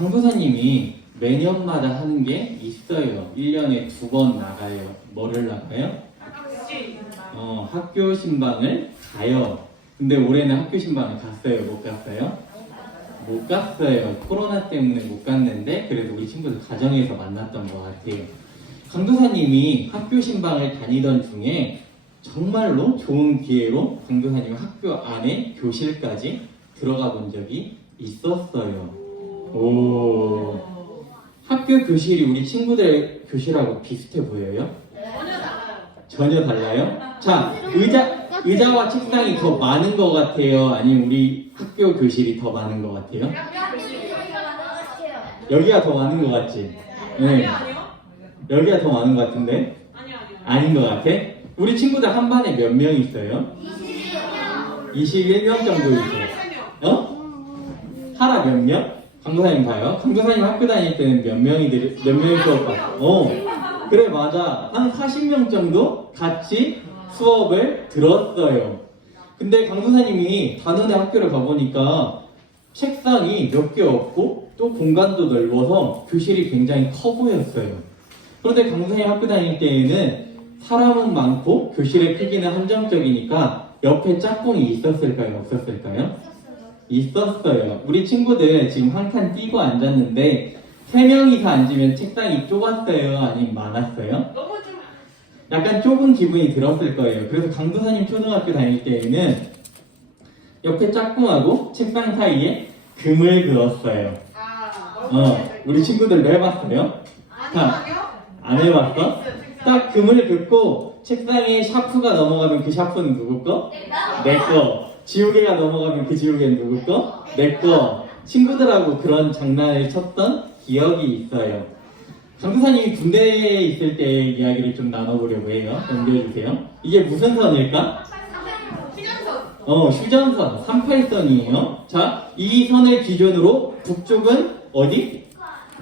강도사님이 매년마다 하는 게 있어요. 1년에 2번 나가요. 뭐를 나가요? 학교 신방을 가요. 근데 올해는 학교 신방을 갔어요? 못 갔어요? 못 갔어요. 코로나 때문에 못 갔는데 그래도 우리 친구들 가정에서 만났던 것 같아요. 강도사님이 학교 신방을 다니던 중에 정말로 좋은 기회로 강도사님 학교 안에 교실까지 들어가 본 적이 있었어요. 오. 학교 교실이 우리 친구들 교실하고 비슷해 보여요? 전혀 달라요? 자, 의자와 책상이 더 많은 것 같아요? 아니면 우리 학교 교실이 더 많은 것 같아요? 여기가 더 많은 것 같지? 네. 여기가 더 많은 것 같은데? 아닌 것 같아? 우리 친구들 한 반에 몇 명 있어요? 21명 정도 있어요. 하나 몇 명? 강도사님 봐요. 강도사님 학교 다닐 때는 몇 명이 수업 받고? 그래 맞아. 한 40명 정도 같이 수업을 들었어요. 근데 강도사님이 단원의 학교를 가보니까 책상이 몇 개 없고 또 공간도 넓어서 교실이 굉장히 커 보였어요. 그런데 강도사님 학교 다닐 때에는 사람은 많고 교실의 크기는 한정적이니까 옆에 짝꿍이 있었을까요? 없었을까요? 있었어요. 우리 친구들 지금 한 칸 띄고 앉았는데 3명이서 앉으면 책상이 좁았어요? 아니면 많았어요? 너무 좀 약간 좁은 기분이 들었을 거예요. 그래서 강도사님 초등학교 다닐 때에는 옆에 짝꿍하고 책상 사이에 금을 그었어요. 우리 친구들도 해봤어요? 안 해봤어? 딱 금을 긋고 책상에 샤프가 넘어가면 그 샤프는 누구 거? 내 거. 지우개가 넘어가면 그 지우개는 누구 거? 내 거. 친구들하고 그런 장난을 쳤던 기억이 있어요. 강도사님이 군대에 있을 때 이야기를 좀 나눠보려고 해요. 넘겨주세요. 이게 무슨 선일까? 휴전선. 휴전선. 38선이에요. 자, 이 선을 기준으로 북쪽은 어디?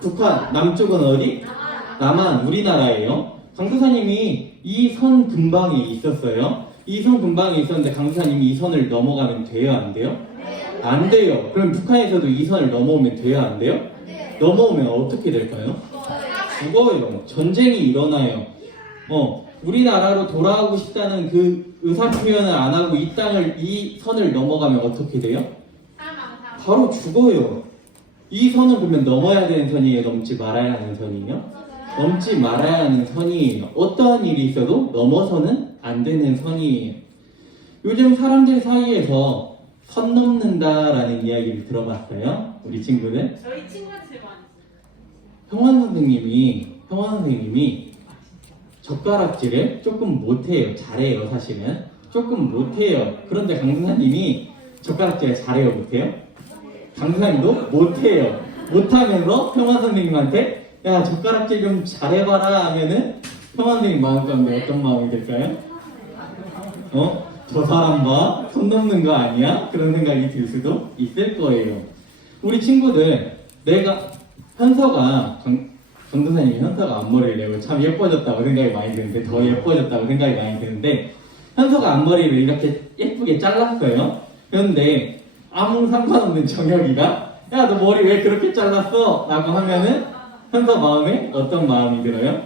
북한. 남쪽은 어디? 남한. 우리나라예요. 강도사님이 이 선 근방에 있었어요. 이 선 근방에 있었는데 강도사님이 이 선을 넘어가면 돼요? 안 돼요? 안 돼요. 그럼 북한에서도 이 선을 넘어오면 돼요? 안 돼요? 넘어오면 어떻게 될까요? 죽어요. 전쟁이 일어나요. 우리나라로 돌아오고 싶다는 그 의사표현을 안 하고 이 선을 넘어가면 어떻게 돼요? 바로 죽어요. 이 선은 그러면 넘어야 되는 선이에요? 넘지 말아야 하는 선이에요? 넘지 말아야 하는 선이에요. 어떠한 일이 있어도 넘어서는 안 되는 선이에요. 요즘 사람들 사이에서 선 넘는다라는 이야기를 들어봤어요? 우리 친구들? 저희 친구한테 많이 형원 선생님이 젓가락질을 조금 못해요. 잘해요, 사실은. 조금 못해요. 그런데 강도사님이 젓가락질을 잘해요, 못해요? 강도사님도 못해요. 못하면서 형원 선생님한테 야, 젓가락질 좀 잘해봐라 하면은 형원 선생님 마음 가운데 어떤 마음이 들까요? 저 사람 봐? 손 넘는 거 아니야? 그런 생각이 들 수도 있을 거예요. 우리 친구들, 강도사님이 현서가 앞머리를 내고 참 예뻐졌다고 생각이 많이 드는데, 더 예뻐졌다고 생각이 많이 드는데, 현서가 앞머리를 이렇게 예쁘게 잘랐어요. 그런데 아무 상관없는 정혁이가 야, 너 머리 왜 그렇게 잘랐어? 라고 하면은 현서 마음에 어떤 마음이 들어요?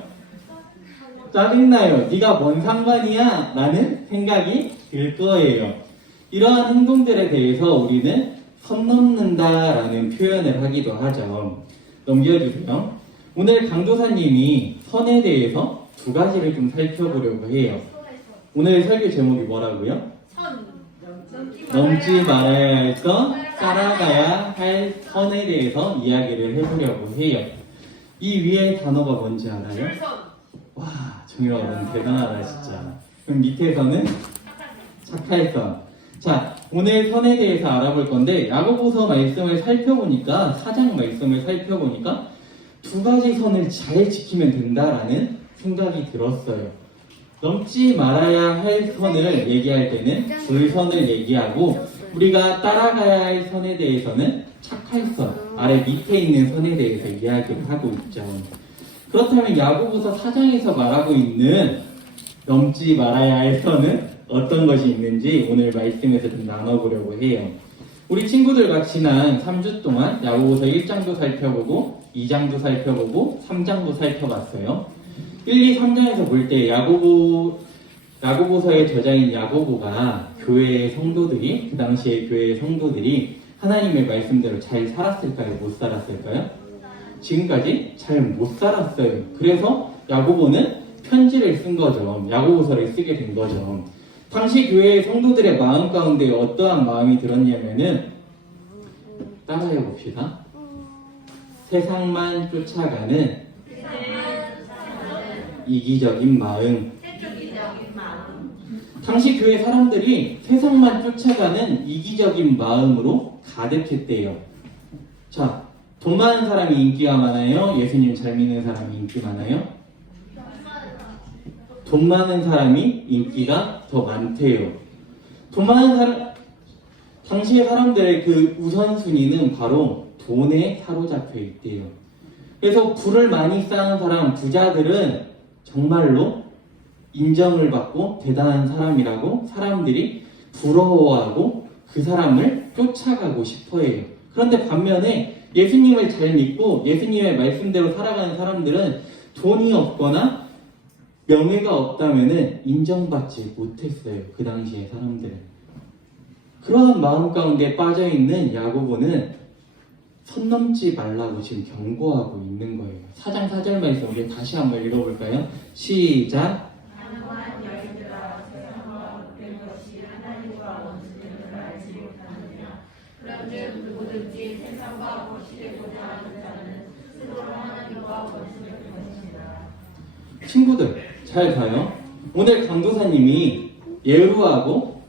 짜증나요. 네가 뭔 상관이야? 라는 생각이 들 거예요. 이러한 행동들에 대해서 우리는 선 넘는다라는 표현을 하기도 하죠. 넘겨주세요. 오늘 강도사님이 선에 대해서 2가지를 좀 살펴보려고 해요. 오늘 설교 제목이 뭐라고요? 넘지 말아야 할 선, 따라가야 할 선에 대해서 이야기를 해보려고 해요. 이 위에 단어가 뭔지 알아요? 줄선. 와, 정일아가 너무 대단하다 진짜. 그럼 밑에서는 착할선. 자, 오늘 선에 대해서 알아볼 건데 야고보서 말씀을 살펴보니까 4장 말씀을 살펴보니까 2가지 선을 잘 지키면 된다라는 생각이 들었어요. 넘지 말아야 할 선을 얘기할 때는 줄선을 얘기하고 우리가 따라가야 할 선에 대해서는 착할 선, 아래 밑에 있는 선에 대해서 이야기를 하고 있죠. 그렇다면 야고보서 4장에서 말하고 있는 넘지 말아야 할 선은 어떤 것이 있는지 오늘 말씀에서 좀 나눠보려고 해요. 우리 친구들과 지난 3주 동안 야고보서 1장도 살펴보고 2장도 살펴보고 3장도 살펴봤어요. 1, 2, 3장에서 볼 때 야고보서의 저자인 야고보가 교회의 성도들이 그 당시에 교회의 성도들이 하나님의 말씀대로 잘 살았을까요? 못 살았을까요? 지금까지 잘 못 살았어요. 그래서 야고보는 편지를 쓴 거죠. 야고보서를 쓰게 된 거죠. 당시 교회의 성도들의 마음 가운데 어떠한 마음이 들었냐면은 따라해 봅시다. 세상만 쫓아가는 이기적인 마음. 당시 교회 사람들이 세상만 쫓아가는 이기적인 마음으로 가득했대요. 자, 돈 많은 사람이 인기가 많아요? 예수님 잘 믿는 사람이 인기 많아요? 돈 많은 사람이 인기가 더 많대요. 돈 많은 사람, 당시의 사람들의 그 우선순위는 바로 돈에 사로잡혀 있대요. 그래서 부를 많이 쌓은 사람, 부자들은 정말로 인정을 받고 대단한 사람이라고 사람들이 부러워하고 그 사람을 쫓아가고 싶어 해요. 그런데 반면에 예수님을 잘 믿고 예수님의 말씀대로 살아가는 사람들은 돈이 없거나 명예가 없다면 인정받지 못했어요. 그 당시의 사람들은. 그러한 마음 가운데 빠져있는 야고보는 선 넘지 말라고 지금 경고하고 있는 거예요. 4장 4절 말씀 우리 다시 한번 읽어볼까요? 시작. 친구들 잘 가요. 오늘 강도사님이 예루하고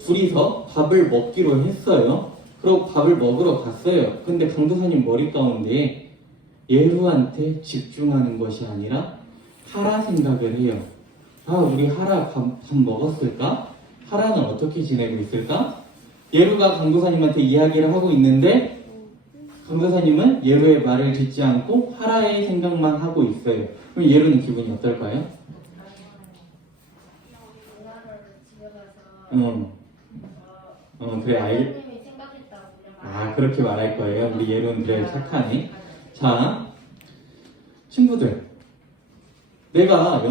둘이서 밥을 먹기로 했어요. 그리고 밥을 먹으러 갔어요. 근데 강도사님 머리 가운데 예루한테 집중하는 것이 아니라 하라 생각을 해요. 아, 우리 하라 밥 먹었을까? 하라는 어떻게 지내고 있을까? 예루가 강도사님한테 이야기를 하고 있는데 강도사님은 예루의 말을 듣지 않고 하라의 생각만 하고 있어요. 그럼 예루는 기분이 어떨까요? 그래, 그렇게 말할 거예요. 우리 예루는 그래, 착하네. 자, 친구들. 내가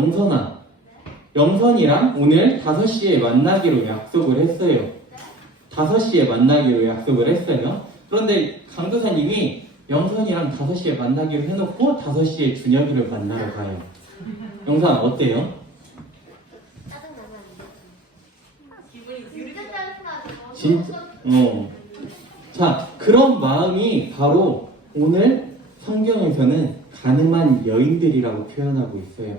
영선이랑 오늘 5시에 만나기로 약속을 했어요. 5시에 만나기로 약속을 했어요. 그런데 강도사님이 영선이랑 5시에 만나기로 해놓고 5시에 준혁이를 만나러 가요. 영선 어때요? 진짜? 자, 그런 마음이 바로 오늘 성경에서는 가늠한 여인들이라고 표현하고 있어요.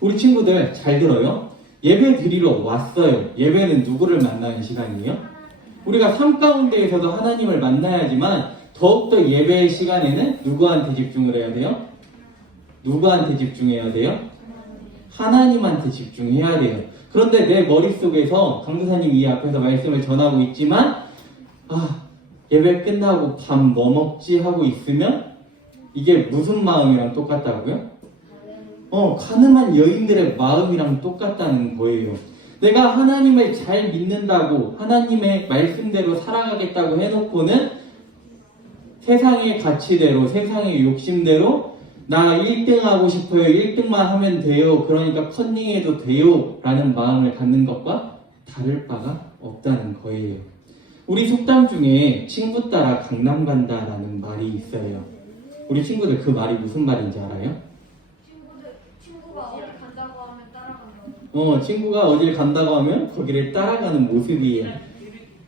우리 친구들 잘 들어요. 예배 드리러 왔어요. 예배는 누구를 만나는 시간이에요? 우리가 삶 가운데에서도 하나님을 만나야지만 더욱더 예배의 시간에는 누구한테 집중을 해야 돼요? 누구한테 집중해야 돼요? 하나님한테 집중해야 돼요. 그런데 내 머릿속에서 강도사님이 이 앞에서 말씀을 전하고 있지만 예배 끝나고 밥 뭐 먹지 하고 있으면 이게 무슨 마음이랑 똑같다고요? 가늠한 여인들의 마음이랑 똑같다는 거예요. 내가 하나님을 잘 믿는다고 하나님의 말씀대로 살아가겠다고 해놓고는 세상의 가치대로 세상의 욕심대로 나 1등 하고 싶어요. 1등만 하면 돼요. 그러니까 컨닝해도 돼요. 라는 마음을 갖는 것과 다를 바가 없다는 거예요. 우리 속담 중에 친구 따라 강남 간다 라는 말이 있어요. 우리 친구들 그 말이 무슨 말인지 알아요? 친구가 어디 간다고 하면 따라간다. 친구가 어딜 간다고 하면 거기를 따라가는 모습이에요.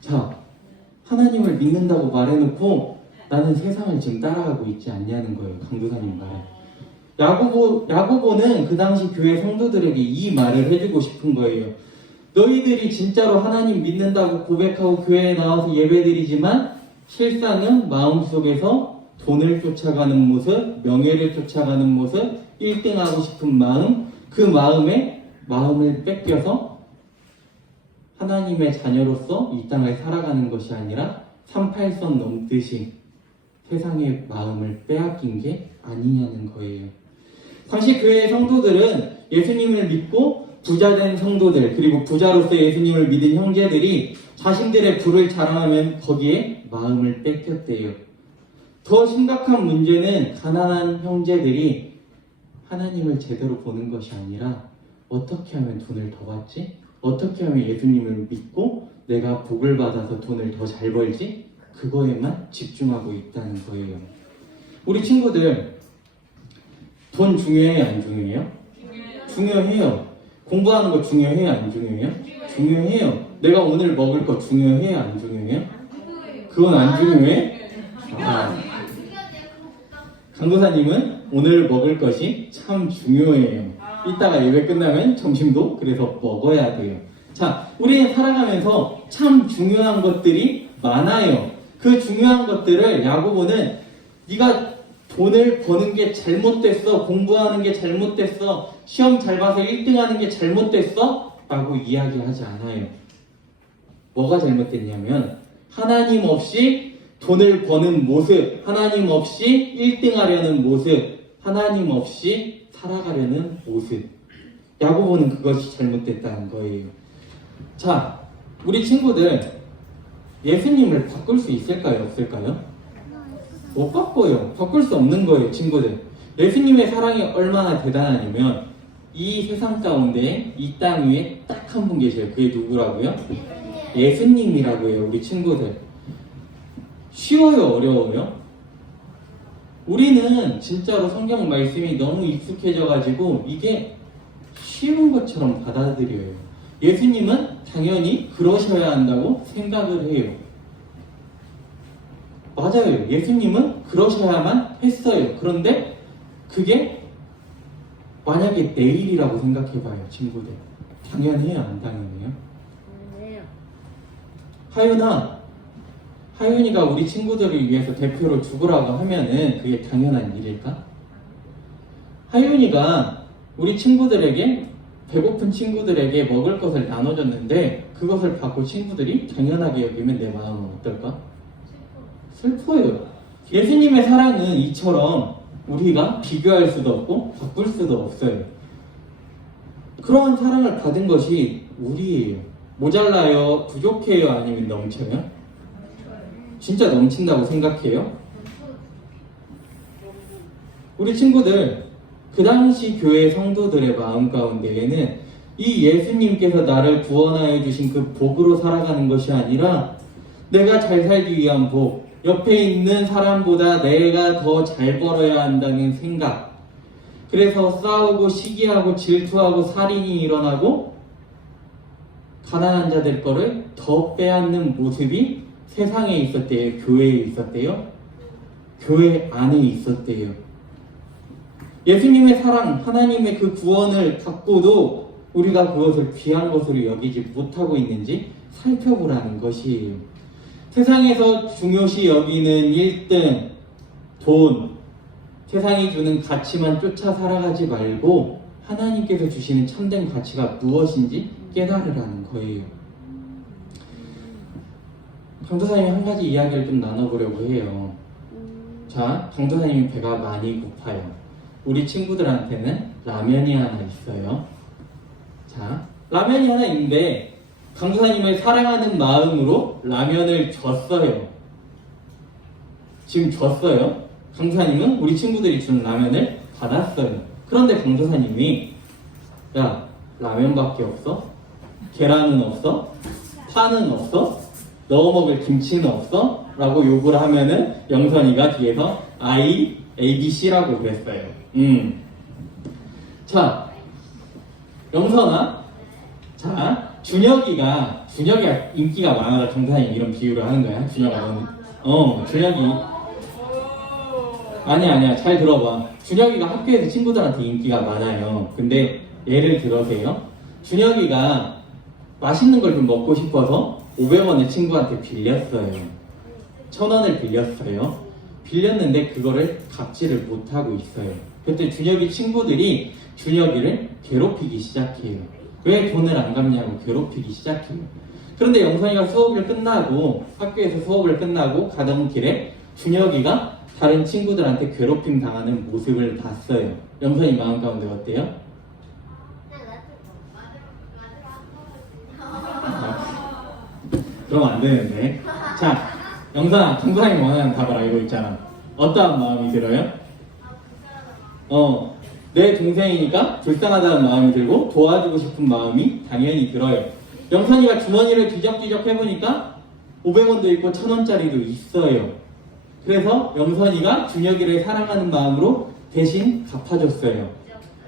자, 하나님을 믿는다고 말해놓고 나는 세상을 지금 따라가고 있지 않냐는 거예요. 강도사님 말에. 야고보는 그 당시 교회 성도들에게 이 말을 해주고 싶은 거예요. 너희들이 진짜로 하나님 믿는다고 고백하고 교회에 나와서 예배드리지만 실상은 마음속에서 돈을 쫓아가는 모습, 명예를 쫓아가는 모습, 1등하고 싶은 마음, 그 마음을 뺏겨서 하나님의 자녀로서 이 땅을 살아가는 것이 아니라 38선 넘듯이 세상의 마음을 빼앗긴 게 아니냐는 거예요. 당시 교회의 성도들은 예수님을 믿고 부자된 성도들 그리고 부자로서 예수님을 믿은 형제들이 자신들의 부를 자랑하면 거기에 마음을 뺏겼대요. 더 심각한 문제는 가난한 형제들이 하나님을 제대로 보는 것이 아니라 어떻게 하면 돈을 더 받지? 어떻게 하면 예수님을 믿고 내가 복을 받아서 돈을 더 잘 벌지? 그거에만 집중하고 있다는 거예요. 우리 친구들 돈 중요해요? 안 중요해요? 중요해요. 공부하는 거 중요해요? 안 중요해요? 중요해요. 내가 오늘 먹을 거 중요해요? 안 중요해요? 그건 안 중요해? 아. 강도사님은 오늘 먹을 것이 참 중요해요. 이따가 예배 끝나면 점심도 그래서 먹어야 돼요. 자, 우리는 살아가면서 참 중요한 것들이 많아요. 그 중요한 것들을 야고보는 네가 돈을 버는 게 잘못됐어, 공부하는 게 잘못됐어, 시험 잘 봐서 1등하는 게 잘못됐어 라고 이야기하지 않아요. 뭐가 잘못됐냐면 하나님 없이 돈을 버는 모습, 하나님 없이 1등 하려는 모습, 하나님 없이 살아가려는 모습. 야고보는 그것이 잘못됐다는 거예요. 자, 우리 친구들 예수님을 바꿀 수 있을까요? 없을까요? 못 바꿔요. 바꿀 수 없는 거예요, 친구들. 예수님의 사랑이 얼마나 대단하냐면 이 세상 가운데 이 땅 위에 딱 한 분 계셔요. 그게 누구라고요? 예수님이라고요, 우리 친구들. 쉬워요, 어려워요? 우리는 진짜로 성경 말씀이 너무 익숙해져가지고 이게 쉬운 것처럼 받아들여요. 예수님은 당연히 그러셔야 한다고 생각을 해요. 맞아요. 예수님은 그러셔야만 했어요. 그런데 그게 만약에 내일이라고 생각해봐요, 친구들. 당연해요, 안 당연해요? 하윤이가 우리 친구들을 위해서 대표로 죽으라고 하면은 그게 당연한 일일까? 하윤이가 우리 친구들에게, 배고픈 친구들에게 먹을 것을 나눠줬는데 그것을 받고 친구들이 당연하게 여기면 내 마음은 어떨까? 슬퍼요. 예수님의 사랑은 이처럼 우리가 비교할 수도 없고 바꿀 수도 없어요. 그러한 사랑을 받은 것이 우리예요. 모자라요? 부족해요? 아니면 넘쳐요? 진짜 넘친다고 생각해요? 우리 친구들, 그 당시 교회 성도들의 마음 가운데에는 이 예수님께서 나를 구원하여 주신 그 복으로 살아가는 것이 아니라 내가 잘 살기 위한 복, 옆에 있는 사람보다 내가 더 잘 벌어야 한다는 생각, 그래서 싸우고 시기하고 질투하고 살인이 일어나고 가난한 자들 거를 더 빼앗는 모습이 세상에 있었대요? 교회에 있었대요? 교회 안에 있었대요. 예수님의 사랑, 하나님의 그 구원을 갖고도 우리가 그것을 귀한 것으로 여기지 못하고 있는지 살펴보라는 것이에요. 세상에서 중요시 여기는 1등, 돈, 세상이 주는 가치만 쫓아 살아가지 말고 하나님께서 주시는 참된 가치가 무엇인지 깨달으라는 거예요. 강도사님이 한 가지 이야기를 좀 나눠보려고 해요. 자, 강도사님이 배가 많이 고파요. 우리 친구들한테는 라면이 하나 있어요. 자, 라면이 하나 있는데 강도사님을 사랑하는 마음으로 라면을 줬어요. 지금 줬어요. 강도사님은 우리 친구들이 준 라면을 받았어요. 그런데 강도사님이 야, 라면밖에 없어? 계란은 없어? 파는 없어? 넣어 먹을 김치는 없어? 라고 요구를 하면은 영선이가 뒤에서 I, A, B, C라고 그랬어요. 자, 영선아. 자, 준혁이가 인기가 많아서 강사님 이런 비유를 하는 거야. 준혁아, 너는. 준혁이. 아니야. 잘 들어봐. 준혁이가 학교에서 친구들한테 인기가 많아요. 근데 예를 들어세요. 준혁이가 맛있는 걸 좀 먹고 싶어서 500원을 친구한테 빌렸어요. 1000원을 빌렸어요. 빌렸는데 그거를 갚지를 못하고 있어요. 그때 준혁이 친구들이 준혁이를 괴롭히기 시작해요. 왜 돈을 안 갚냐고 괴롭히기 시작해요. 그런데 영선이가 학교에서 수업을 끝나고 가던 길에 준혁이가 다른 친구들한테 괴롭힘 당하는 모습을 봤어요. 영선이 마음 가운데 어때요? 그러면 안 되는데. 자, 영선아, 강사님 원하는 답을 알고 있잖아. 어떠한 마음이 들어요? 내 동생이니까 불쌍하다는 마음이 들고 도와주고 싶은 마음이 당연히 들어요. 영선이가 주머니를 뒤적뒤적 해보니까 500원도 있고 1000원짜리도 있어요. 그래서 영선이가 준혁이를 사랑하는 마음으로 대신 갚아줬어요.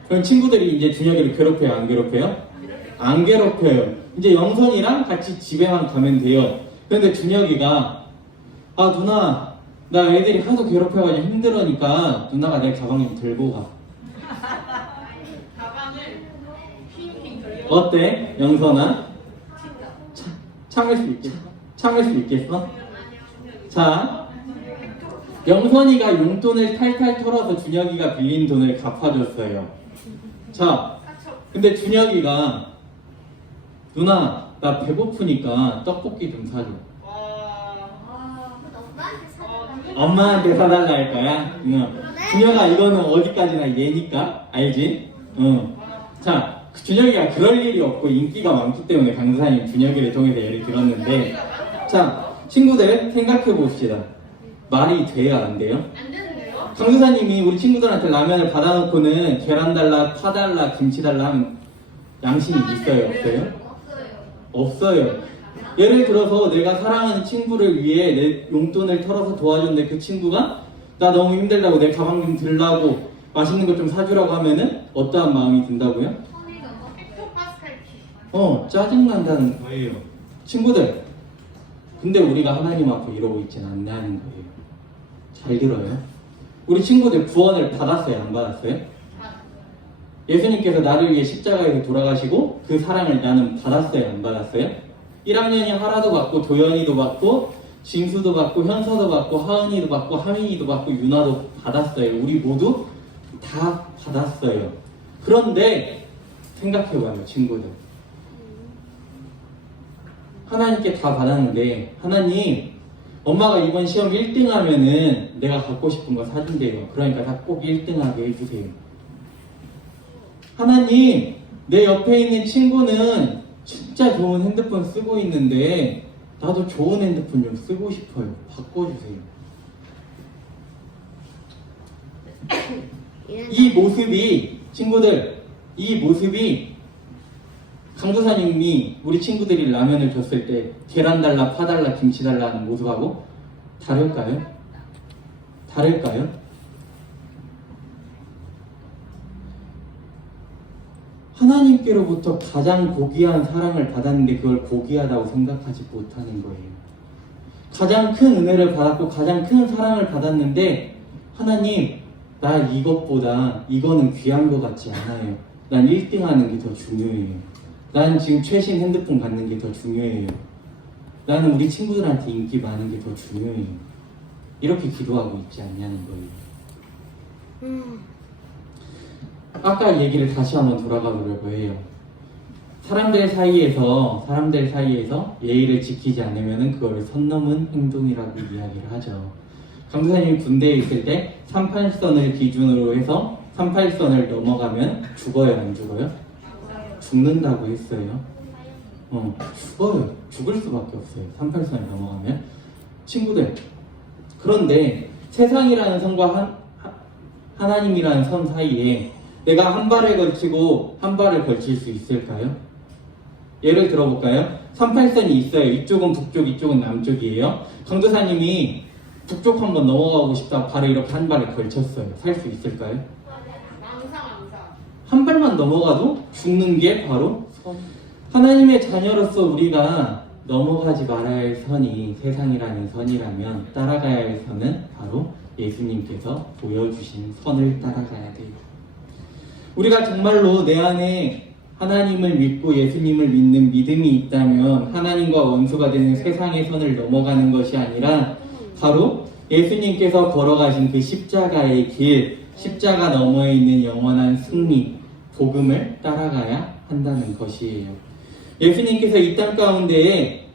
그럼 친구들이 이제 준혁이를 괴롭혀요? 안 괴롭혀요? 안 괴롭혀요. 이제 영선이랑 같이 집에만 가면 돼요. 그런데 준혁이가 아 누나 나 애들이 하도 괴롭혀가지고 힘들으니까 누나가 내 가방 좀 들고 가. 가방을 핑핑 돌려. 어때 영선아? 참을 수 있겠어? 참을 수 있겠어? 자, 영선이가 용돈을 탈탈 털어서 준혁이가 빌린 돈을 갚아줬어요. 자, 근데 준혁이가 누나 나 배고프니까 떡볶이 좀 사줘. 엄마한테 사달라 할 거야? 응. 준혁아 이거는 어디까지나 얘니까 알지? 응. 자, 준혁이가 그럴 일이 없고 인기가 많기 때문에 강사님 준혁이를 통해서 예를 들었는데, 자 친구들 생각해 봅시다. 말이 돼야 안 돼요? 안 되는데요? 강사님이 우리 친구들한테 라면을 받아놓고는 계란 달라, 파 달라, 김치 달라 하면 양심이 있어요? 없어요? 없어요. 예를 들어서 내가 사랑하는 친구를 위해 내 용돈을 털어서 도와줬는데 그 친구가 나 너무 힘들다고 내 가방 좀 들라고 맛있는 것 좀 사주라고 하면은 어떠한 마음이 든다고요? 짜증난다는 거예요. 친구들, 근데 우리가 하나님 앞에 이러고 있진 않냐는 거예요. 잘 들어요. 우리 친구들 구원을 받았어요? 안 받았어요? 예수님께서 나를 위해 십자가에서 돌아가시고 그 사랑을 나는 받았어요? 안 받았어요? 1학년이 하라도 받고 도연이도 받고 징수도 받고 현서도 받고 하은이도 받고 하민이도 받고 유나도 받았어요. 우리 모두 다 받았어요. 그런데 생각해봐요 친구들. 하나님께 다 받았는데 하나님 엄마가 이번 시험 1등 하면은 내가 갖고 싶은 거 사준대요. 그러니까 다 꼭 1등하게 해주세요. 하나님 내 옆에 있는 친구는 진짜 좋은 핸드폰 쓰고 있는데 나도 좋은 핸드폰 좀 쓰고 싶어요. 바꿔주세요. 이 모습이 친구들, 이 모습이 강도사님이 우리 친구들이 라면을 줬을 때 계란 달라, 파 달라, 김치 달라 하는 모습하고 다를까요? 다를까요? 하나님께로부터 가장 고귀한 사랑을 받았는데 그걸 고귀하다고 생각하지 못하는 거예요. 가장 큰 은혜를 받았고 가장 큰 사랑을 받았는데 하나님 나 이것보다 이거는 귀한 것 같지 않아요. 난 1등 하는 게 더 중요해요. 난 지금 최신 핸드폰 갖는 게 더 중요해요. 나는 우리 친구들한테 인기 많은 게 더 중요해요. 이렇게 기도하고 있지 않냐는 거예요. 아까 얘기를 다시 한번 돌아가 보려고 해요. 사람들 사이에서 예의를 지키지 않으면 그걸 선 넘은 행동이라고 이야기를 하죠. 강도사님이 군대에 있을 때 38선을 기준으로 해서 38선을 넘어가면 죽어요, 안 죽어요? 죽는다고 했어요. 죽어요. 죽을 수밖에 없어요. 38선을 넘어가면. 친구들, 그런데 세상이라는 선과 하나님이라는 선 사이에 내가 한 발에 걸치고 한 발을 걸칠 수 있을까요? 예를 들어볼까요? 38선이 있어요. 이쪽은 북쪽, 이쪽은 남쪽이에요. 강도사님이 북쪽 한번 넘어가고 싶다 바로 이렇게 한 발을 걸쳤어요. 살 수 있을까요? 한 발만 넘어가도 죽는 게 바로 선. 하나님의 자녀로서 우리가 넘어가지 말아야 할 선이 세상이라는 선이라면 따라가야 할 선은 바로 예수님께서 보여주신 선을 따라가야 돼요. 우리가 정말로 내 안에 하나님을 믿고 예수님을 믿는 믿음이 있다면 하나님과 원수가 되는 세상의 선을 넘어가는 것이 아니라 바로 예수님께서 걸어가신 그 십자가의 길, 십자가 너머에 있는 영원한 승리, 복음을 따라가야 한다는 것이에요. 예수님께서 이 땅 가운데에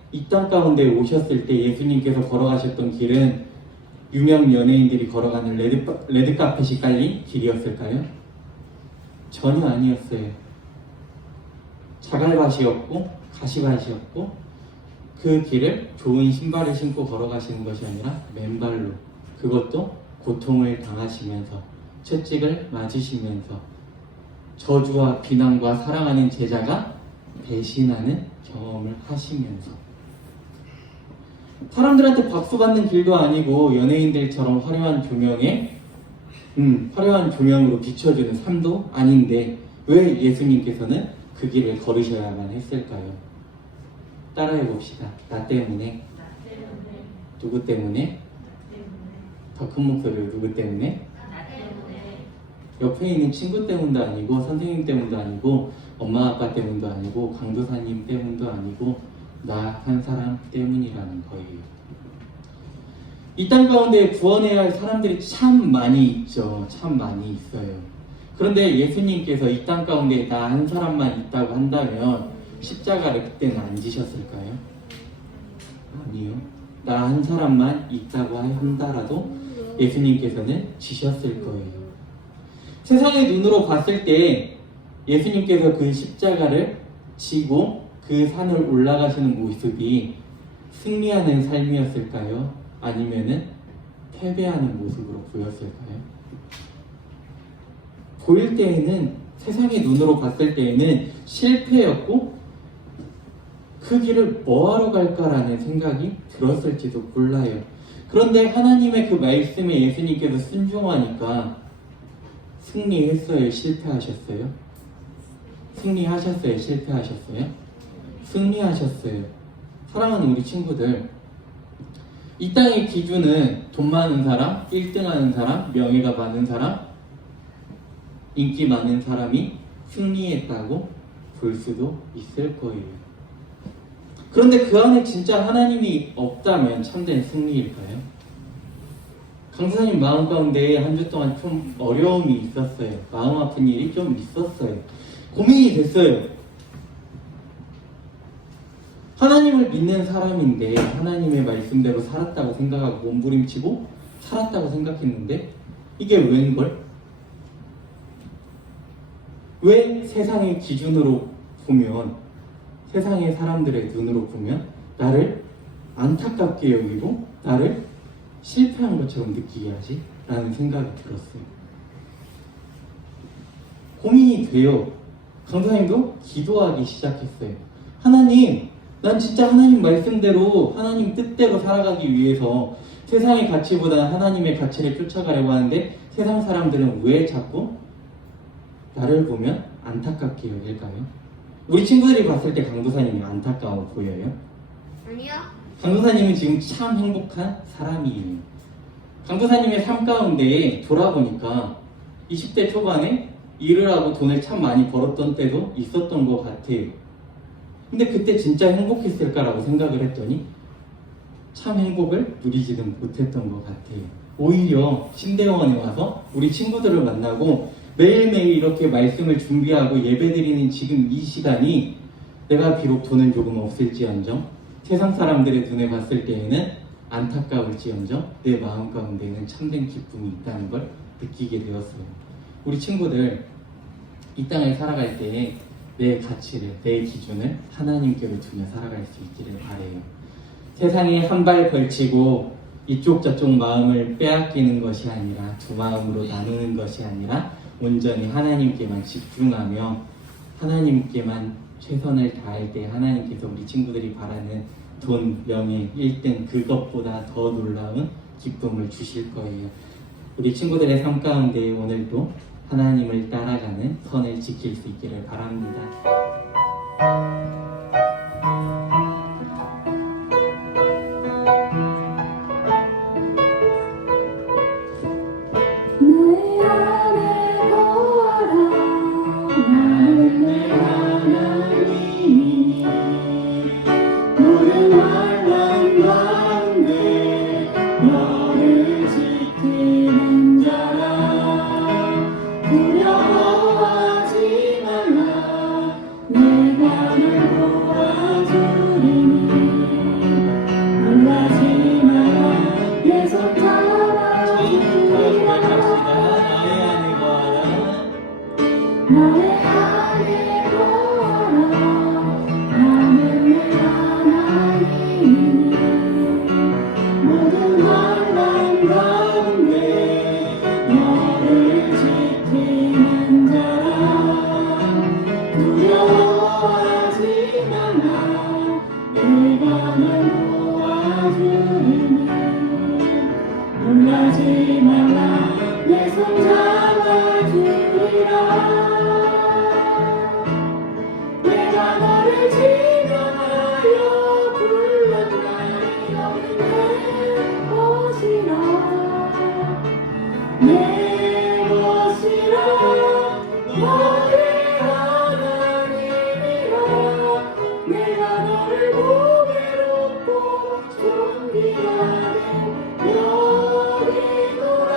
오셨을 때 예수님께서 걸어가셨던 길은 유명 연예인들이 걸어가는 레드카펫이 깔린 길이었을까요? 전혀 아니었어요. 자갈밭이었고 가시밭이었고 그 길을 좋은 신발을 신고 걸어가시는 것이 아니라 맨발로, 그것도 고통을 당하시면서 채찍을 맞으시면서 저주와 비난과 사랑하는 제자가 배신하는 경험을 하시면서 사람들한테 박수 받는 길도 아니고 연예인들처럼 화려한 조명으로 비춰주는 삶도 아닌데 왜 예수님께서는 그 길을 걸으셔야만 했을까요? 따라해 봅시다. 나 때문에. 누구 때문에? 더 큰 목소리로 누구 때문에? 옆에 있는 친구 때문도 아니고 선생님 때문도 아니고 엄마 아빠 때문도 아니고 강도사님 때문도 아니고 나 한 사람 때문이라는 거예요. 이 땅 가운데 구원해야 할 사람들이 참 많이 있죠. 참 많이 있어요. 그런데 예수님께서 이 땅 가운데 나 한 사람만 있다고 한다면 십자가를 그때는 안 지셨을까요? 아니요. 나 한 사람만 있다고 한다라도 예수님께서는 지셨을 거예요. 세상의 눈으로 봤을 때 예수님께서 그 십자가를 지고 그 산을 올라가시는 모습이 승리하는 삶이었을까요? 아니면은 패배하는 모습으로 보였을까요? 보일 때에는, 세상의 눈으로 봤을 때에는 실패였고 그 길을 뭐하러 갈까라는 생각이 들었을지도 몰라요. 그런데 하나님의 그 말씀에 예수님께서 순종하니까 승리했어요? 실패하셨어요? 승리하셨어요? 실패하셨어요? 승리하셨어요. 사랑하는 우리 친구들, 이 땅의 기준은 돈 많은 사람, 1등 하는 사람, 명예가 많은 사람, 인기 많은 사람이 승리했다고 볼 수도 있을 거예요. 그런데 그 안에 진짜 하나님이 없다면 참된 승리일까요? 강사님 마음 가운데 한 주 동안 좀 어려움이 있었어요. 마음 아픈 일이 좀 있었어요. 고민이 됐어요. 하나님을 믿는 사람인데 하나님의 말씀대로 살았다고 생각하고 몸부림치고 살았다고 생각했는데 이게 웬걸? 왜 세상의 기준으로 보면, 세상의 사람들의 눈으로 보면 나를 안타깝게 여기고 나를 실패한 것처럼 느끼게 하지? 라는 생각이 들었어요. 고민이 돼요. 강사님도 기도하기 시작했어요. 하나님, 난 진짜 하나님 말씀대로, 하나님 뜻대로 살아가기 위해서 세상의 가치보다 하나님의 가치를 쫓아가려고 하는데 세상 사람들은 왜 자꾸 나를 보면 안타깝게 여길까요? 우리 친구들이 봤을 때 강도사님이 안타까워 보여요? 아니요. 강도사님은 지금 참 행복한 사람이에요. 강도사님의 삶 가운데 돌아보니까 20대 초반에 일을 하고 돈을 참 많이 벌었던 때도 있었던 것 같아요. 근데 그때 진짜 행복했을까라고 생각을 했더니 참 행복을 누리지는 못했던 것 같아요. 오히려 신대원에 와서 우리 친구들을 만나고 매일매일 이렇게 말씀을 준비하고 예배드리는 지금 이 시간이 내가 비록 돈은 조금 없을지언정 세상 사람들의 눈에 봤을 때에는 안타까울지언정 내 마음 가운데에는 참된 기쁨이 있다는 걸 느끼게 되었어요. 우리 친구들, 이 땅을 살아갈 때 내 가치를, 내 기준을 하나님께로 두며 살아갈 수 있기를 바라요. 세상에 한 발 걸치고 이쪽 저쪽 마음을 빼앗기는 것이 아니라 두 마음으로 나누는 것이 아니라 온전히 하나님께만 집중하며 하나님께만 최선을 다할 때 하나님께서 우리 친구들이 바라는 돈, 명예, 1등 그것보다 더 놀라운 기쁨을 주실 거예요. 우리 친구들의 삶 가운데 오늘도 하나님을 따라가는 선을 지킬 수 있기를 바랍니다. 내 안에 거하라 나를 내 하나님이 모든 환난 가운데 너를 지키는 자라 두려워하지 말라 도와주리니 놀라지 말라 내 손 잡아주리라 내가 너를 지명하여 불렀나니 너는 내 것이라 내 것이라 너의 하나님이라 내가 너를 보배롭고 존귀하게 여기노라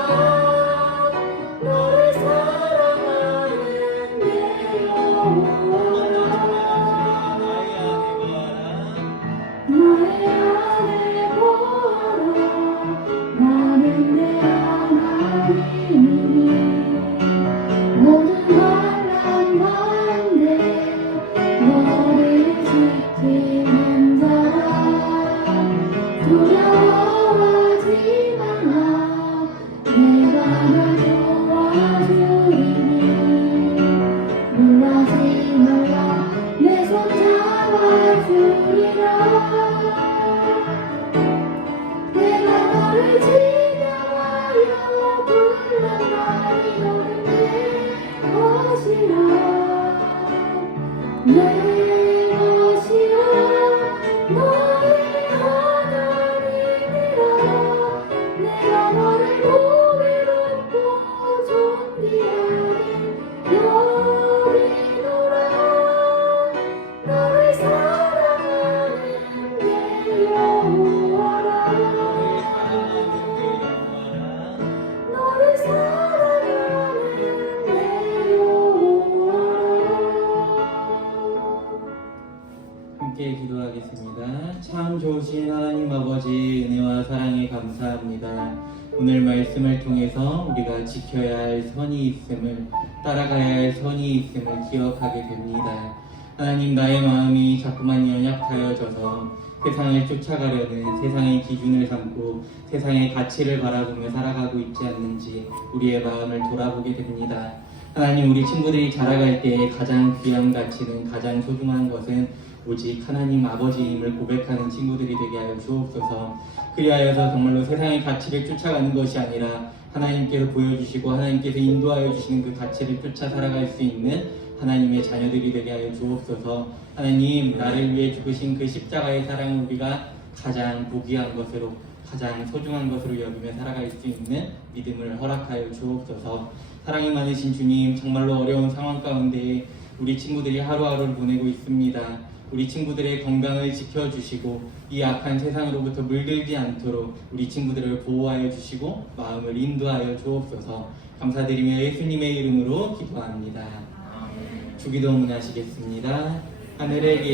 너를 사랑하는 내 영혼아 나의 안에 보아라 나는 내 하나님이니 모든 환난 가운데 너를 지키는 자라 두려워하지 말라 내가 널 도와주리니 놀라지 말라 내 손 잡아주리라 내가 너를 지명하여 불렀나니 너는 내 것이라 내 것이라 너의 하나님이라 내가 너를 보배롭고 존귀하게 여기노라 너를 사랑하는 내 여호와라 너를 사랑하는 내 여호와라 함께 기도하겠습니다. 참 좋으신 하나님 아버지 은혜와 사랑에 감사합니다. 오늘 말씀을 통해서 우리가 지켜야 할 선이 있음을 따라가야 할 선이 있음을 기억하게 됩니다. 하나님 나의 마음이 자꾸만 연약하여져서 세상을 쫓아가려는 세상의 기준을 삼고 세상의 가치를 바라보며 살아가고 있지 않는지 우리의 마음을 돌아보게 됩니다. 하나님 우리 친구들이 자라갈 때의 가장 귀한 가치는 가장 소중한 것은 오직 하나님 아버지임을 고백하는 친구들이 되게 하여 주옵소서. 그리하여서 정말로 세상의 가치를 쫓아가는 것이 아니라 하나님께서 보여주시고 하나님께서 인도하여 주시는 그 가치를 쫓아 살아갈 수 있는 하나님의 자녀들이 되게 하여 주옵소서. 하나님 나를 위해 죽으신 그 십자가의 사랑을 우리가 가장 고귀한 것으로 가장 소중한 것으로 여기며 살아갈 수 있는 믿음을 허락하여 주옵소서. 사랑이 많으신 주님 정말로 어려운 상황 가운데 우리 친구들이 하루하루를 보내고 있습니다. 우리 친구들의 건강을 지켜주시고 이 악한 세상으로부터 물들지 않도록 우리 친구들을 보호하여 주시고 마음을 인도하여 주옵소서. 감사드리며 예수님의 이름으로 기도합니다. 주기도문 하시겠습니다. 하늘에 계신